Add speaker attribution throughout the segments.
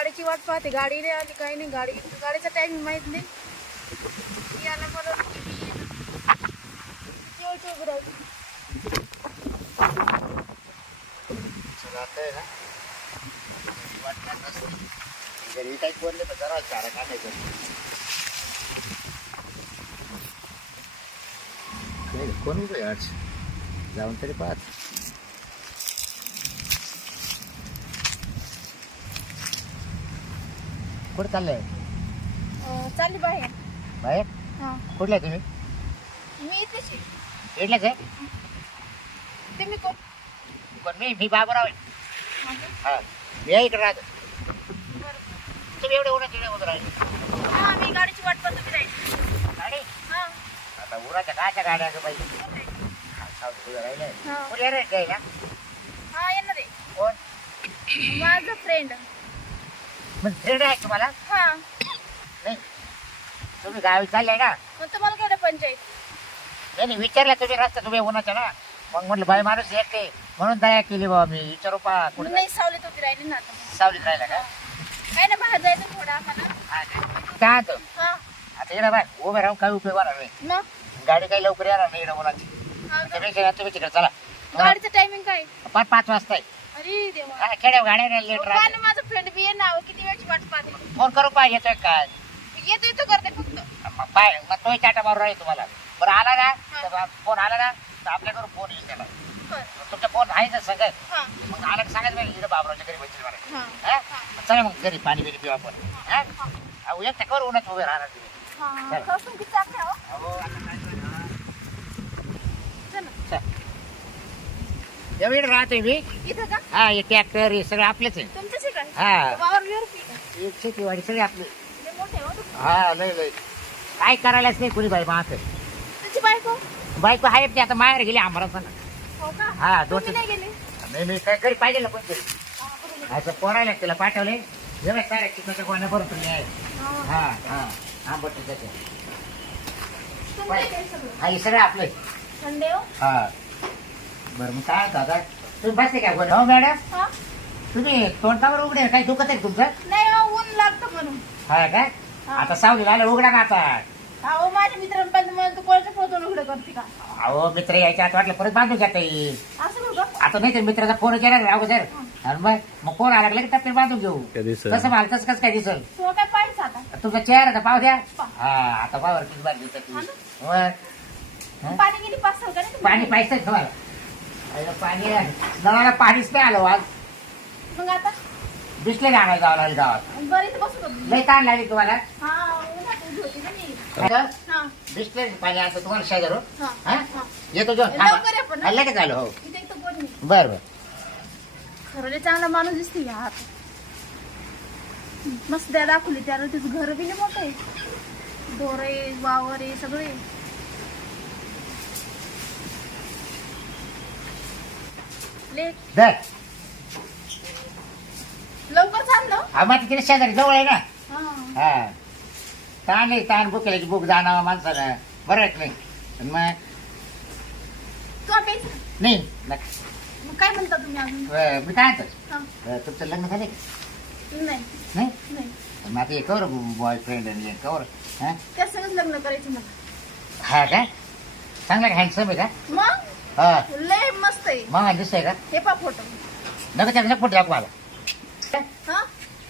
Speaker 1: गाडीची वाट पाहते. गाडी नाही आली काही नाही. गाडी गाडीचा टाइम माहीत नाही. ती आला मला मी
Speaker 2: आहे घरी काही बोलले तर जरा चारा काढायचं कोण आज? जाऊन तरी पाहत. कुठं चाललंय?
Speaker 1: चालली बाहेर.
Speaker 2: बाहेर?
Speaker 1: हा.
Speaker 2: कुठले तुम्ही?
Speaker 1: मी इथेच आहे.
Speaker 2: इडलेच आहे?
Speaker 1: तुम्ही कोण?
Speaker 2: पण मी? मी बाबूराव आहे?
Speaker 1: हा
Speaker 2: मी आहे इकडे राहतो.
Speaker 1: बरं.
Speaker 2: तुम्ही एवढे उन्हात तिकडे उभं राहिले.
Speaker 1: हा मी गाडीची वाट पाहत उभी राहिली.
Speaker 2: गाडी?
Speaker 1: हा.
Speaker 2: आता उन्हाच्या काच्या गाड्या
Speaker 1: कुठे?
Speaker 2: उभं राहिले
Speaker 1: हा.
Speaker 2: कुठे येणार घ्यायला
Speaker 1: हा येणार आहे.
Speaker 2: कोण?
Speaker 1: माझं फ्रेंड
Speaker 2: फ्रेंड आहे तुम्हाला?
Speaker 1: हा.
Speaker 2: नाही. तुम्ही गावी चालले ना?
Speaker 1: मग तुम्हाला काय पंचायत.
Speaker 2: नाही नाही विचारलं तुम्ही रस्ता तुम्ही उन्हाच्या ना? मग म्हटलं बाई माणूस एकटे. म्हणून दया केली बाबा मी. विचारू पा कुठे
Speaker 1: नाही सावलीत उभी राहिली ना आता.
Speaker 2: सावलीत राहिला का?
Speaker 1: काय ना बाहेर जायचं थोडं आम्हाला.
Speaker 2: हा का? काय म्हणतो
Speaker 1: हा.
Speaker 2: आता येणार बाय उभे राहून काय उपयोग होणार नाही?
Speaker 1: मग?
Speaker 2: गाडी काही लवकर येणार नाही इकडं उन्हाची
Speaker 1: हा का?
Speaker 2: तुम्ही तिकडे चला.
Speaker 1: गाडीचं टायमिंग काय?
Speaker 2: पाच पाच वाजता आहे.
Speaker 1: अरे देवा.
Speaker 2: हा, खेड्या गाड्या लेट
Speaker 1: मग
Speaker 2: राहते
Speaker 1: पाहा ना माझं फ्रेंड बी आहे ना किती वेळची वाट पाहते.
Speaker 2: फोन करू पाहिजे येतोय काय
Speaker 1: येतो इथं करते फक्त.
Speaker 2: मग पाय मग तोही चाटा मारून राहील तुम्हाला. बरं आला ना. तर फोन आला ना तर आपल्याकडून फोन येईल त्याला.
Speaker 1: बरं.
Speaker 2: तुमचा फोन आहे ना सगळं.
Speaker 1: हा.
Speaker 2: मग आला की सांगायचं पाहिजे इकडे बाबरावच्या घरी बसेल मला
Speaker 1: हा.
Speaker 2: हा? चला मग घरी पाणी बिणी पिऊ आपण. हा? अहो एकट्या करू उन्हात उभे राहणार तुम्ही.
Speaker 1: हा. किती.
Speaker 2: अहो, आता काय करणार?
Speaker 1: चला.
Speaker 2: एवढं राहतोय मी.
Speaker 1: इथं का?
Speaker 2: हा हे ट्रॅक्टर हे सगळं आपलेच आहे.
Speaker 1: तुमचंच आहे काय
Speaker 2: हा.
Speaker 1: वावर बिवर पी का
Speaker 2: हे शेतीवाडी सगळे आपले.
Speaker 1: लय मोठे आहे, हो तुम्ही.
Speaker 2: हा लय लय. काय करायलाच नाही कुणी बाई
Speaker 1: तुमची बायको?
Speaker 2: बायको आहे ते आता माहेर गेली आम्हाला
Speaker 1: हो का?
Speaker 2: हा,
Speaker 1: तुम्ही
Speaker 2: दोन-
Speaker 1: नाही गेले?
Speaker 2: नाही मी काय घरी पाहिजे ना पण तरी
Speaker 1: हा, बरोबर.
Speaker 2: असं पोरायला तिला पाठवले. जेव्हा काय चिकनच्या कोणा बरोबर तुम्ही आहे.
Speaker 1: हा.
Speaker 2: हा हा. हा बट त्याचे
Speaker 1: तुमचं आहे काय सगळं?
Speaker 2: हा हे सगळं आपले
Speaker 1: थंडे हो?
Speaker 2: हा. बरं मग काय दादा तुम्ही बसते काय बोल हो मॅडम?
Speaker 1: हा?
Speaker 2: तुम्ही तोंडावर उघडे काही दुखत आहे का तुमचं?
Speaker 1: नाही हो ऊन लागतं म्हणून.
Speaker 2: हा काय?
Speaker 1: हा.
Speaker 2: आता सावलीला आलं उघडा ना आता?
Speaker 1: अहो माझ्या मित्रांपर्यंत मला तू कोणाच्या उघडं करते का?
Speaker 2: अहो मित्र यायच्या आत वाटलं परत बांधून घेता येईल.
Speaker 1: असं करू का
Speaker 2: आता नाही तर मित्राचा फोन केला ना अगोदर. आणि मग मग फोन आला की टप्पे बांधून घेऊ.
Speaker 3: कधी सर
Speaker 2: तसं मला तसं कसं काय दिसल?
Speaker 1: तुला काय पाहिजे आता?
Speaker 2: तुमचा चेहरा तर पाव द्या. हा आता पावर किती बार दिसत
Speaker 1: हा
Speaker 2: तुम्ही वर. हं?
Speaker 1: पाणी गेली पाच साल का नाही
Speaker 2: पाणी पाहिजे तुम्हाला. अरे पाणी नळाला पाणीच नाही आलं आज
Speaker 1: मग आता?
Speaker 2: दिसले आणायला जावं लागेल गावात.
Speaker 1: बरं बसू
Speaker 2: लई ताण लागली तुम्हाला.
Speaker 1: हा उन्हात उभी होती ना मी
Speaker 2: आता
Speaker 1: हा.
Speaker 2: दिसले पाणी आता तुम्हाला शेजारून
Speaker 1: हा
Speaker 2: हा?
Speaker 1: हा.
Speaker 2: येतो जो
Speaker 1: लवकर या पण, हा?
Speaker 2: लगेच आलो हो.
Speaker 1: इथे इथं कोण नाही.
Speaker 2: बर बर.
Speaker 1: खरं लय चांगला माणूस दिसते या मस्त द्या दाखवली त्याला. तिचं घर बी लय मोठं आहे. दोर आहे वावर आहे सगळे
Speaker 2: दर
Speaker 1: लवकर चाललं
Speaker 2: हा मग तिथे शेजारी जवळ आहे ना?
Speaker 1: हा.
Speaker 2: हा. ताण नाही ताण. बुकेल्याची बुक जाणं माणसानं बरं की नाही आणि मग?
Speaker 1: तू
Speaker 2: नाही नक्की.
Speaker 1: मग काय म्हणता तुम्ही अजून?
Speaker 2: अं, मी काय म्हणतो
Speaker 1: हा.
Speaker 2: अं, तुमचं लग्न झाले का?
Speaker 1: नाही.
Speaker 2: नाही?
Speaker 1: नाही.
Speaker 2: मग आता हे कवर बॉयफ्रेंड आणि हे कवर हा?
Speaker 1: त्या सगळंच लग्न करायचं मला?
Speaker 2: हा का? चांगला का? हँडसम आहे का?
Speaker 1: मग?
Speaker 2: हा.
Speaker 1: लय मस्त आहे.
Speaker 2: मग दिसतोय का?
Speaker 1: हे पा फोटो
Speaker 2: नका त्याचा फोटो दाखवा मला
Speaker 1: हा?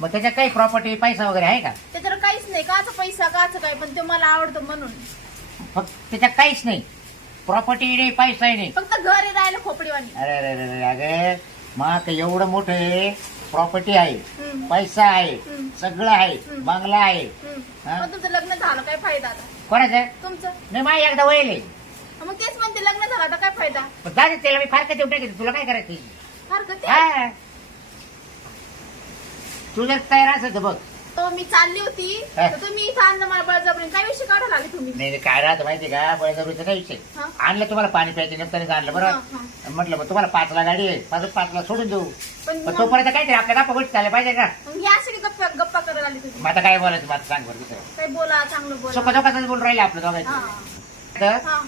Speaker 2: मग त्याच्यात काही प्रॉपर्टी पैसा वगैरे आहे का?
Speaker 1: त्याच्यावर काहीच नाही. काचा पैसा काचं काय? पण ते मला आवडतं म्हणून.
Speaker 2: फक्त त्याच्यात काहीच नाही. प्रॉपर्टी नाही पैसा नाही.
Speaker 1: फक्त घर राहिलं खोपडीवाणी
Speaker 2: अरे अरे अरे अरे अगे मग एवढं मोठं आहे प्रॉपर्टी आहे.
Speaker 1: हम्म.
Speaker 2: पैसा आहे.
Speaker 1: हम्म.
Speaker 2: सगळं आहे.
Speaker 1: हम्म.
Speaker 2: बंगला आहे. हा?
Speaker 1: मग तुमचं लग्न झालं काय फायदा आता?
Speaker 2: कोणाचं?
Speaker 1: तुमचं?
Speaker 2: नाही माझी एकदा वळेल.
Speaker 1: मग तेच म्हणते लग्न झालं आता काय फायदा?
Speaker 2: पण जाऊ दे त्याला मी फार देऊ टाकेल तुला काय करायचं?
Speaker 1: फार गती
Speaker 2: हा. तू जर तयार असेल तर बघ.
Speaker 1: तो मी चालली होती
Speaker 2: हा.
Speaker 1: तर तुम्ही इथं आणलं मला बळजबरीने. काय विषय काढा लागले तुम्ही?
Speaker 2: नाही नाही, काय राहतं माहिती का? बळजबरीचा काय विषय?
Speaker 1: हा.
Speaker 2: आणलं तुम्हाला पाणी प्यायचं आणलं? बरं?
Speaker 1: हा,
Speaker 2: म्हटलं मग तुम्हाला पाचला गाडी आहे. पाच पाचला सोडून देऊ.
Speaker 1: पण मग
Speaker 2: तोपर्यंत काहीतरी आपल्या गप्पा गोष्टी झाल्या पाहिजे का?
Speaker 1: मग हे असे गप्पा गप्पा करायला आली तुम्ही.
Speaker 2: मग आता काय बोलायचं? मला सांग बरं दुसरं.
Speaker 1: काय बोला चांगलं बोला.
Speaker 2: सुख दुःखातच बोलून राहिले आपलं दोघांचं. तर
Speaker 1: हा.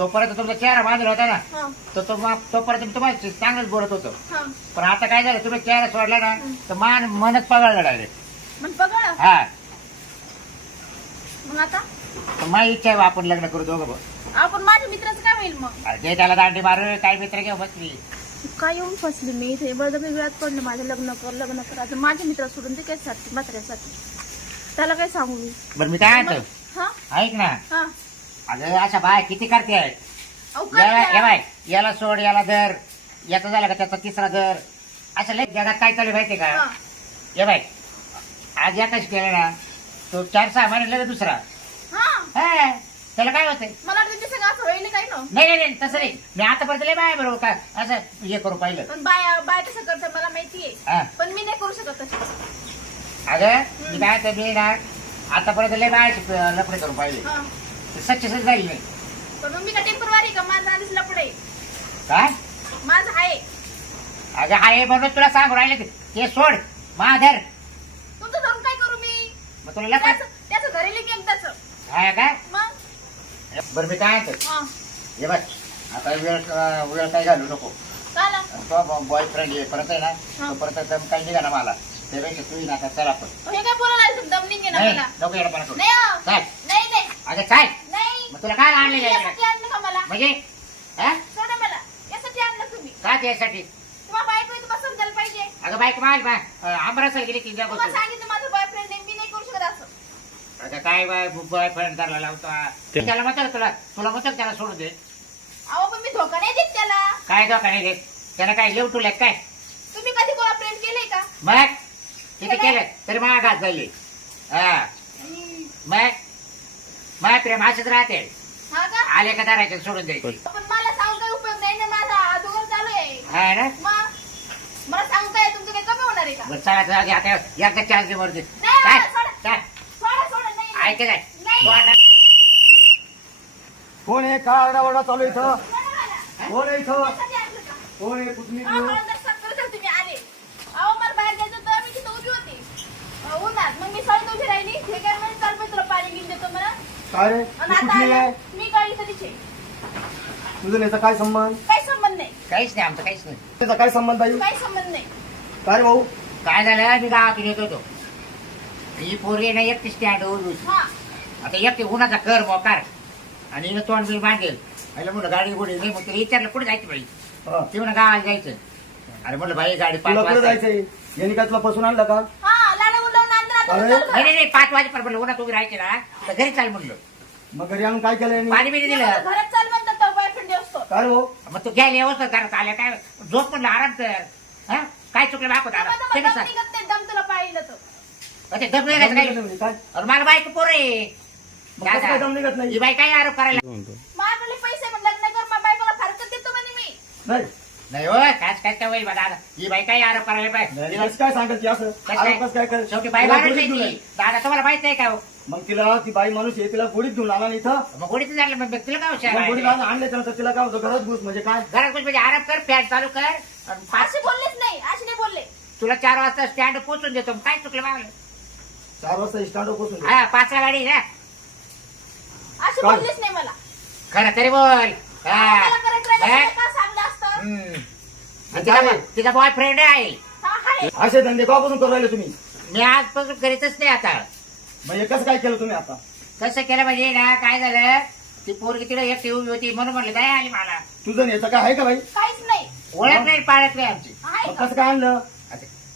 Speaker 2: तोपर्यंत तुमचा चेहरा बांधला होता ना
Speaker 1: हा.
Speaker 2: तर तो मा- तोपर्यंत मी तुम्हाला चांगलंच बोलत होतो.
Speaker 1: हा.
Speaker 2: पण आता काय झालं तुम्ही चेहरा सोडला ना तर मान मनच पगाळलं डायरेक्ट
Speaker 1: मग
Speaker 2: हा.
Speaker 1: मग आता?
Speaker 2: तर माझी इच्छा आहे बा, आपण लग्न करू दोघं भाऊ.
Speaker 1: आपण माझ्या मित्राचं काय होईल मग?
Speaker 2: अरे जे त्याला दांडी मारू काय मित्र घेऊ बसली?
Speaker 1: काय येऊन फसली मी इथे? बळजबरी वेळात पडलं माझं लग्न कर लग्न कर. आता माझ्या मित्र सोडून ते काय साठी म्हाताऱ्यासाठी त्याला काय सांगू मी?
Speaker 2: बरं मी काय म्हणतो?
Speaker 1: हा?
Speaker 2: ऐक ना.
Speaker 1: हा.
Speaker 2: अगं अशा बाय किती करते
Speaker 1: अहो, काय
Speaker 2: याला
Speaker 1: करा?
Speaker 2: बाय याला सोड याला धर. याचा झाला का त्याचा तिसरा धर. असं लय जगात काय चालू माहितीये का?
Speaker 1: हा.
Speaker 2: ये बाय आज एकाच केलं ना तो चार सहा महिने लगेच दुसरा.
Speaker 1: हा.
Speaker 2: हा, त्याला काय होतंय?
Speaker 1: मला सगळं असं होईल काय ना.
Speaker 2: नाही नाही नाही तसं नाही. मी आतापर्यंत लय बाय बरोबर का असं हे करू पाहिलं.
Speaker 1: पण बाय बाय तसं करतं मला माहितीये.
Speaker 2: हा.
Speaker 1: पण मी नाही करू शकत तसं.
Speaker 2: अगं मी काय तर मी ना आतापर्यंत लय बायचे लफडे करून पाहिले.
Speaker 1: हा.
Speaker 2: सक्सेसच झाली नाही
Speaker 1: पण मग मी का टेम्परवारी का? माझं आधीच लपडे
Speaker 2: काय?
Speaker 1: माझं आहे
Speaker 2: अगं आहे म्हणून तुला सांगू राहिले ते. ते सोड. माधर.
Speaker 1: तुमचं धरून काय करू मी?
Speaker 2: मग तुला
Speaker 1: त्याचं मी एकदाच
Speaker 2: काय
Speaker 1: मग?
Speaker 2: बरं मी काय म्हणतो
Speaker 1: हा.
Speaker 2: हे बघ आता वेळ वेळ काय घालू नको.
Speaker 1: चाला.
Speaker 2: तो बॉयफ्रेंड परत आहे ना. तो परत दम काही निघा ना मला. त्यापेक्षा तू ना आता चल आपण.
Speaker 1: हे काय बोलायला दम निघे ना
Speaker 2: नाही
Speaker 1: मला.
Speaker 2: नको येणं पण
Speaker 1: नाही हो.
Speaker 2: चाल.
Speaker 1: नाही नाही.
Speaker 2: अगं चाल.
Speaker 1: नाही.
Speaker 2: मग तुला काय आणलं
Speaker 1: तुम्ही यासाठी आणलं का मला?
Speaker 2: म्हणजे? हा?
Speaker 1: सोडा मला. यासाठी आणलं तुम्ही.
Speaker 2: काय त्यासाठी
Speaker 1: तुम्हाला बायको आहे, तुम्हाला समजायला पाहिजे.
Speaker 2: अगं बाईक माल बा आंबरस गेली की
Speaker 1: तुम्हाला सांगितलं माझं बॉयफ्रेंड आहे मी नाही करू शकत असं.
Speaker 2: अगं काय बाय बॉयफ्रेंड धरला लावतो? त्याला म्हणतो का तुला? तुला म्हणतो का त्याला सोडून दे?
Speaker 1: अहो पण मी धोका नाही देत त्याला.
Speaker 2: काय धोका नाही देत? त्याला काय लेव टुले काय?
Speaker 1: तुम्ही कधी कोणा प्रेम केलंय का?
Speaker 2: मग? किती केलं? तरी माझ्या घात झाली. हा. मग? मग प्रेम असंच राहते.
Speaker 1: हा का?
Speaker 2: आले का धरायचे सोडून द्यायचे.
Speaker 1: पण मला सांगून काही उपयोग नाही ना माझा. अगोदर चालू आहे.
Speaker 2: हा ना?
Speaker 1: मग मला सांगू काय? तुमचं काही कमी होणार आहे का?
Speaker 2: बरं चला चला, आता एकदा चान्स दे वरती.
Speaker 1: नाही,
Speaker 2: काय
Speaker 1: सोडा.
Speaker 2: काय
Speaker 1: सोडा सोडा नाही नाही.
Speaker 2: ऐक काय
Speaker 1: नाही.
Speaker 2: सोड.
Speaker 3: कोण आहे? आरडाओरडा चालू आहे इथं. कोण आहे इथं?
Speaker 1: यासाठी आणलं का?
Speaker 3: कोण आहे? कुठली
Speaker 1: हा, मला तर तुम्ही आले अहो मला बाहेर जायचं होतं मी तिथं उभी होती अहो, उन्हात मग मी सळत उभी राहिली हे काय म्हणजे चाल मी तुला पाणी घेऊन देतो मला
Speaker 3: काय रे? तू कुठली आहे?
Speaker 1: मी
Speaker 3: तुझं याचा काय संबंध?
Speaker 1: काही संबंध नाही.
Speaker 2: काहीच नाही आमचं काहीच नाही.
Speaker 3: त्याचा काय संबंध बाई
Speaker 1: काही संबंध नाही.
Speaker 3: काय रे भाऊ?
Speaker 2: काय झालं? मी गावातून येत होतो. ही पोरगी ना एकटी स्टँड
Speaker 1: हा.
Speaker 2: आता एकटी उन्हाचा कर मोकार आणि हिनं तोंड बिल बांधेल आईला म्हणलं गाडी गुडी नाही मग तिला विचारलं कुठे जायचं बाई?
Speaker 3: हा.
Speaker 2: ती म्हणा गावाला जायचं. अरे म्हणलं बाई गाडी पाच
Speaker 3: तुला कुठे
Speaker 2: वाजता
Speaker 3: जायचंय? यांनी काय तुला फसून आणलं का?
Speaker 1: हा लाडा उडवून आणलं आता
Speaker 3: अरे.
Speaker 2: नाही नाही नाही, पाच वाजेपर्यंत म्हणलं उन्हात उभी राहायची ना. तर घरी चाल म्हणलं.
Speaker 3: मग घरी आणून काय केलं यांनी?
Speaker 2: पाणी बिणी दिलं.
Speaker 1: घरात चाल म्हणतात तो बॉयफ्रेंड असतो.
Speaker 3: काय रे भाऊ?
Speaker 2: मग तू घ्यायला व्यवस्था करत आल्या काय? झोप म्हणलं आराम कर. हा? काय चुकलं बापू दादा तुम्ही सांग
Speaker 1: निघत नाही दम तुला पाहिलं तर.
Speaker 2: अरे ते दम नाही राहायचं काही
Speaker 3: म्हणजे काय?
Speaker 2: अरे मला बाईक पोर आहे.
Speaker 3: मग कसं काय दम निघत नाही?
Speaker 2: ही बाई काय आरोप करायला?
Speaker 1: माझ्याकडे पैसे पण लग्न कर मग बायकोला फारकत देतो म्हणे मी.
Speaker 3: नाही.
Speaker 2: नाही हो काय काय काय वय दादा ही बाई काय आरोप करायला
Speaker 3: नाही,
Speaker 2: पाहिजे
Speaker 3: कसं काय सांगत ती असं
Speaker 2: कसं
Speaker 3: आरोप
Speaker 2: काय?
Speaker 3: कसं काय कर
Speaker 2: शेवटी बाई
Speaker 3: तिला
Speaker 2: माणूस
Speaker 3: गोडीत
Speaker 2: आहे
Speaker 3: घेऊन.
Speaker 2: दादा तुम्हाला माहीत नाही का हो?
Speaker 3: मग तिला ती बाई माणूस आहे तिला गोडीत घेऊन आला ना इथं
Speaker 2: मग गोडीच झालं मग तिला काय हुशार
Speaker 3: मग गोडीत
Speaker 2: आहे?
Speaker 3: आणलं आणले त्यानंतर तिला काय होतं घरात घुस म्हणजे काय
Speaker 2: घरात कुठे म्हणजे आराम कर फॅन चालू कर आणि पाच
Speaker 1: असे बोललेच नाही असे नाही बोलले
Speaker 2: तुला चार वाजता स्टँड पोहोचून देतो मग काय चुकलं मागलं
Speaker 3: चार वाजता स्टँड पोसून
Speaker 2: हा पाचला गाडी ना
Speaker 1: असे
Speaker 3: काय?
Speaker 1: बोललेच नाही मला
Speaker 2: खरं तरी बोल हा.
Speaker 1: मला करायचं राहिलं? तर का सांगलं असतं
Speaker 2: हम्म. आणि तिचा तिचा बॉयफ्रेंड आहे.
Speaker 1: हा.
Speaker 3: असे धंदे कवापासून करू राहिले तुम्ही?
Speaker 2: मी आजपासून करीतच नाही आता.
Speaker 3: मग हे कसं काय केलं तुम्ही आता?
Speaker 2: कसं केलं म्हणजे ना काय झालं? ती पोरगी तिला एकटी उभी होती म्हणून म्हणलं काय आली मला.
Speaker 3: तुझं याचं काय आहे का बाई?
Speaker 1: काहीच नाही.
Speaker 2: ओळख नाही पाळत नाही आमची.
Speaker 3: मग? कसं काय आणलं?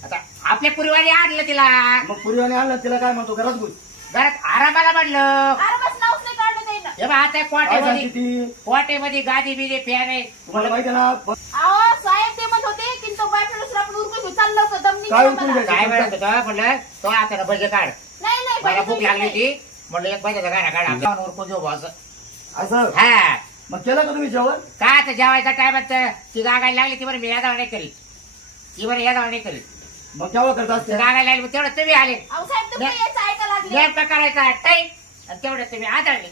Speaker 2: आता- आपल्या पूर्वाने आणलं तिला.
Speaker 3: मग पूर्वीने आणलं तिला काय म्हणतो? घरात घुस
Speaker 2: घरात आरामाला म्हणलं
Speaker 1: बस नावच नाही काढलं नाही ना
Speaker 2: हे आता
Speaker 3: काय
Speaker 2: क्वाटेमध्ये
Speaker 3: ती?
Speaker 2: क्वाटेमध्ये गादी बिदी फॅन आहे
Speaker 3: तुम्हाला माहिती आहे ना ब-
Speaker 1: अहो साहेब ते म्हणत होते की तो बॉयफ्रेंड दुसरा आपण उरकून घेऊ. चाललं होतं दम निघाला
Speaker 3: काय उरकून
Speaker 1: मला.
Speaker 3: घ्यायचं?
Speaker 2: काय म्हणत होता? म्हणलं तो आता भजे काढ.
Speaker 1: नाही नाही
Speaker 2: मला भूक लागली
Speaker 1: नाही.
Speaker 2: होती. म्हणलं एक भजाचा गाणं काढ आपल्या उरकून घेऊ बॉस
Speaker 3: असं.
Speaker 2: हा.
Speaker 3: मग केलं का तुम्ही जेवण?
Speaker 2: काय आता जेवायचा टायमात ती गागायला लागली ती बरं मी यादा नाही करीत. ती बरं यादा नाही करीत.
Speaker 3: मग केव्हा करता असते?
Speaker 2: गागायला लागली मग तेवढं तुम्ही आले.
Speaker 1: अहो साहेब तुम्ही
Speaker 2: नाही.
Speaker 1: याचं ऐका लागले.
Speaker 2: नेमका करायचा टाईम आणि तेवढं तुम्ही आदळले.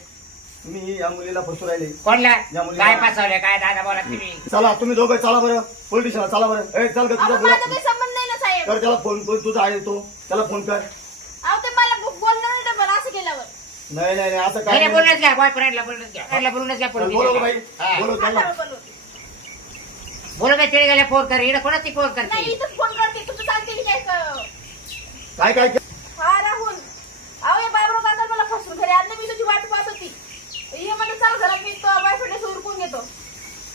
Speaker 3: तुम्ही या मुलीला फसू राहिले.
Speaker 2: कोणला?
Speaker 3: या मुलीला-
Speaker 2: काय पाचवले काय दादा बोला तुम्ही?
Speaker 3: चला तुम्ही दोघं चला बरं. पोलीस स्टेशनला चला बरं. ए चल का
Speaker 1: अहो
Speaker 3: तुझा
Speaker 1: माझा संबंध नाही ना साहेब.
Speaker 3: कर त्याला फोन कर तुझा आहे तो. त्याला फोन कर.
Speaker 1: अहो ते मला बो- बोलणार नाही डबल असं केल्यावर.
Speaker 3: नाही नाही नाही, असं
Speaker 2: नाही
Speaker 3: काय
Speaker 2: नाही,
Speaker 3: नाही.
Speaker 2: बोलूनच घ्या बॉयफ्रेंडला बोलूनच घ्या. फ्रेंडला बोलूनच घ्या
Speaker 3: चल,
Speaker 2: पोरगी.
Speaker 3: बोलव बाई. बोलव त्यांना
Speaker 1: आता बोलवते.
Speaker 2: बोलू काय तिथे गेल्या फोन कर. इकडे कोणाची फोन
Speaker 1: नाही
Speaker 2: करते
Speaker 1: इथंच फोन करते. तुमचं सांगते मी काय क-
Speaker 3: काय काय केलं?
Speaker 1: हा राहुल अहो या बाबरो काका मला फसून घरी आणलं मी तुझी वाट पाहत होती ये म्हणजे चल घरात मी तो बॉयफ्रेंड उरकून घेतो.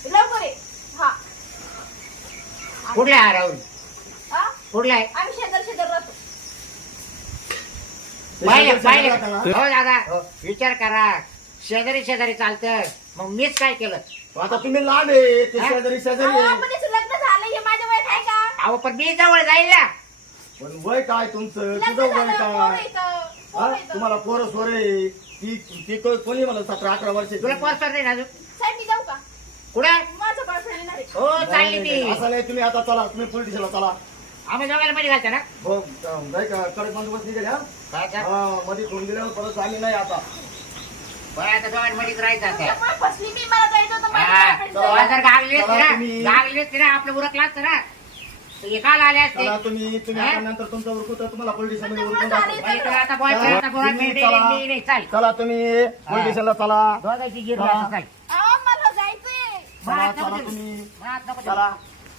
Speaker 1: लवकर ये. हा.
Speaker 2: कुठला आहे हा? राहुल
Speaker 1: हा
Speaker 2: कुठला आहे
Speaker 1: आम्ही शेजार शेजार राहतो
Speaker 2: पाहिलं पाहिलं? हो दादा.
Speaker 3: हो.
Speaker 2: विचार करा. शेजारी शेजारी चालतं. मग मीच काय केलं?
Speaker 3: आता तुम्ही लहान आहे ते
Speaker 2: हा?
Speaker 3: शेजारी शेजारी
Speaker 1: अहो,
Speaker 3: आहे.
Speaker 1: आपण याचं लग्न झालं हे माझ्या वयात आहे का?
Speaker 2: अहो पण मी जवळ जाईल ना.
Speaker 3: पण वय काय तुमचं?
Speaker 1: लग्न
Speaker 3: तुझं वय
Speaker 1: झालं पोरं
Speaker 3: काय
Speaker 1: येतं, पोरं
Speaker 3: हा?
Speaker 1: येतं.
Speaker 3: तुम्हाला पोरं सोर. आहे ती ती को- कोणी मला सतरा अकरा वर्ष?
Speaker 2: तुला पोहोचणार नाही ना अजून.
Speaker 1: साहेब मी जाऊ का?
Speaker 2: कुठं?
Speaker 1: माझं बॉयफ्रेंड येणार आहे.
Speaker 2: हो चालली ती.
Speaker 3: असं नाही तुम्ही आता चला तुम्ही पोलीस स्टेशनला चला.
Speaker 2: आम्ही दोघांना मध्ये घालता ना?
Speaker 3: हो जाय का कडक बंदोबस्त निघेल हा?
Speaker 2: काय काय?
Speaker 3: हा, मध्ये ठेवून दिल्यावर परत आली नाही आता.
Speaker 2: बरं आता दोघांमध्येच राहायचं आता.
Speaker 1: त्यामुळे फसली मी मला जायचं होतं माझ्या
Speaker 2: हा,
Speaker 1: boyfriend
Speaker 2: तुला
Speaker 1: सोबत.
Speaker 2: जर गागली असती
Speaker 3: चला
Speaker 2: ना. गागली असती ना आपलं उरकला असतं ना. हे काल आले असते
Speaker 3: चला तुम्ही तुम्ही? आता नंतर तुमचं उरकू तर तुम्हाला पोलीस स्टेशनमध्ये उरकून
Speaker 2: आता
Speaker 3: तुम्ही चला.
Speaker 2: नाही, नाही, चाल
Speaker 3: चला तुम्ही पोलीस स्टेशनला चला
Speaker 2: दोघांची गिर
Speaker 3: चला.
Speaker 2: चाल
Speaker 1: मला जायचंय.
Speaker 3: तुम्ही. चला